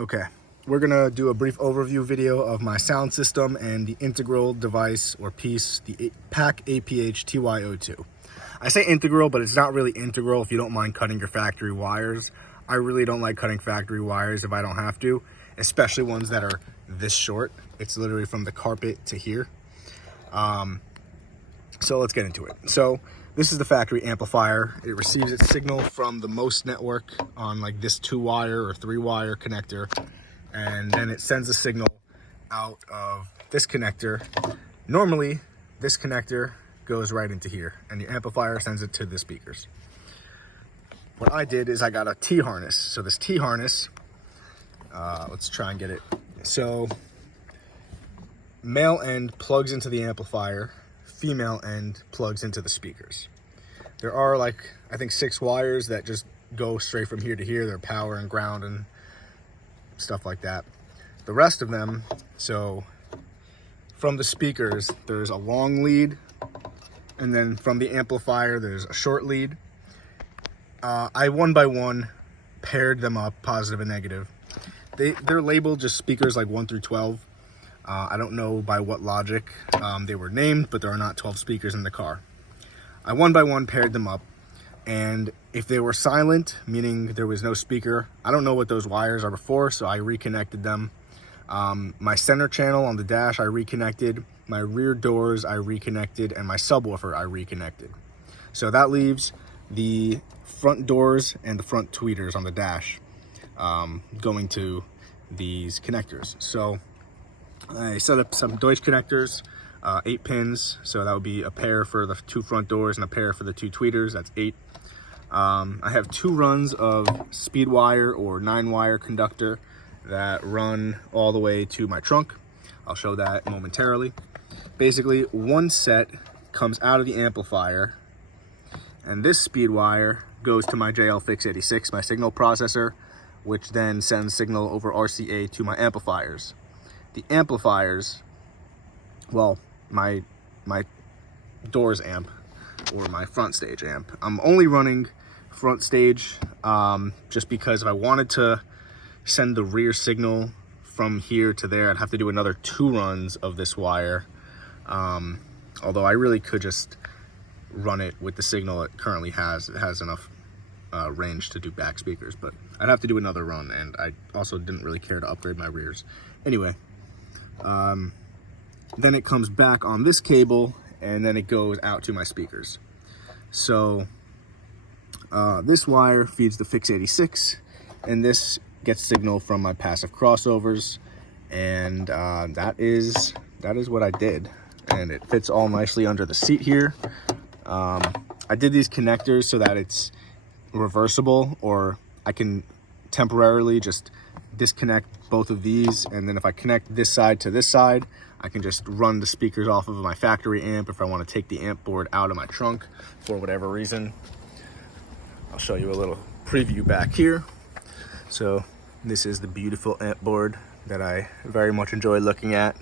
Okay, we're gonna do a brief overview video of my sound system and the integral device or piece, the PAC APH TY02. I say integral, but it's not really integral if you don't mind cutting your factory wires. I really don't like cutting factory wires if I don't have to, especially ones that are this short. It's literally from the carpet to here. So let's get into it. So this is the factory amplifier. It receives its signal from the MOST network on like this 2-wire or 3-wire connector, and then it sends a signal out of this connector. Normally, this connector goes right into here, and the amplifier sends it to the speakers. What I did is I got a T-harness. So this T-harness, let's try and get it. So male end plugs into the amplifier, female end plugs into the speakers. There are like, I think 6 wires that just go straight from here to here. They're power and ground and stuff like that. The rest of them, so from the speakers, there's a long lead, and then from the amplifier, there's a short lead. I one by one paired them up, positive and negative. They're labeled just speakers like 1 through 12. I don't know by what logic they were named, but there are not 12 speakers in the car. I one by one paired them up, and if they were silent, meaning there was no speaker, I don't know what those wires are before, so I reconnected them. My center channel on the dash I reconnected, my rear doors I reconnected, and my subwoofer I reconnected. So that leaves the front doors and the front tweeters on the dash going to these connectors. So I set up some Deutsch connectors, 8 pins, so that would be a pair for the 2 front doors and a pair for the 2 tweeters. That's 8. I have 2 runs of speed wire or 9-wire conductor that run all the way to my trunk. I'll show that momentarily. Basically, one set comes out of the amplifier, and this speed wire goes to my JL-Fix86, my signal processor, which then sends signal over RCA to my amplifiers. The amplifiers, well, my doors amp or my front stage amp. I'm only running front stage just because if I wanted to send the rear signal from here to there, I'd have to do another 2 runs of this wire. Although I really could just run it with the signal it currently has. It has enough range to do back speakers, but I'd have to do another run, and I also didn't really care to upgrade my rears. Anyway, then it comes back on this cable, and then it goes out to my speakers. So this wire feeds the Fix86, and this gets signal from my passive crossovers, and that is what I did, and it fits all nicely under the seat here. I did these connectors so that it's reversible, or I can temporarily just disconnect both of these, and then if I connect this side to this side, I can just run the speakers off of my factory amp if I want to take the amp board out of my trunk for whatever reason. I'll show you a little preview back here. So this is the beautiful amp board that I very much enjoy looking at.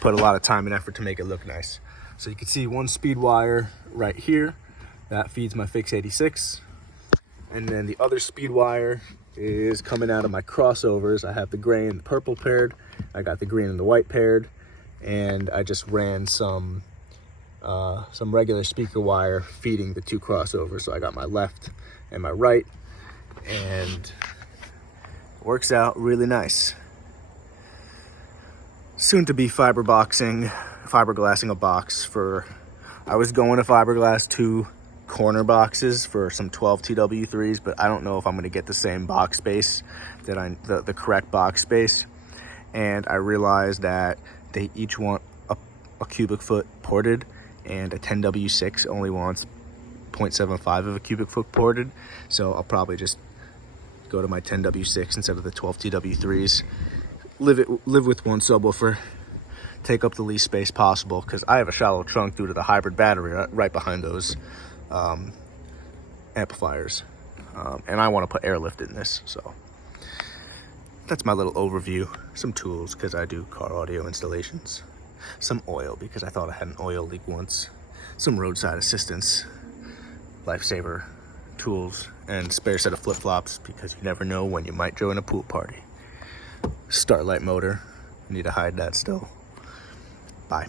Put a lot of time and effort to make it look nice. So you can see one speed wire right here that feeds my Fix86, and then the other speed wire is coming out of my crossovers. I have the gray and the purple paired, I got the green and the white paired, and I just ran some regular speaker wire feeding the 2 crossovers. So I got my left and my right, and it works out really nice. Soon to be fiberglassing a box for, I was going to fiberglass 2 corner boxes for some 12 TW3s, but I don't know if I'm going to get the same box space that the correct box space. And I realized that they each want a cubic foot ported, and a 10W6 only wants 0.75 of a cubic foot ported. So I'll probably just go to my 10W6 instead of the 12 TW3s. Live with one subwoofer, take up the least space possible, because I have a shallow trunk due to the hybrid battery right behind those amplifiers, and I want to put airlift in this. So that's my little overview. Some tools, because I do car audio installations. Some oil, because I thought I had an oil leak once. Some roadside assistance, lifesaver tools, and spare set of flip-flops, because you never know when you might join a pool party. Starlight motor. Need to hide that still. Bye.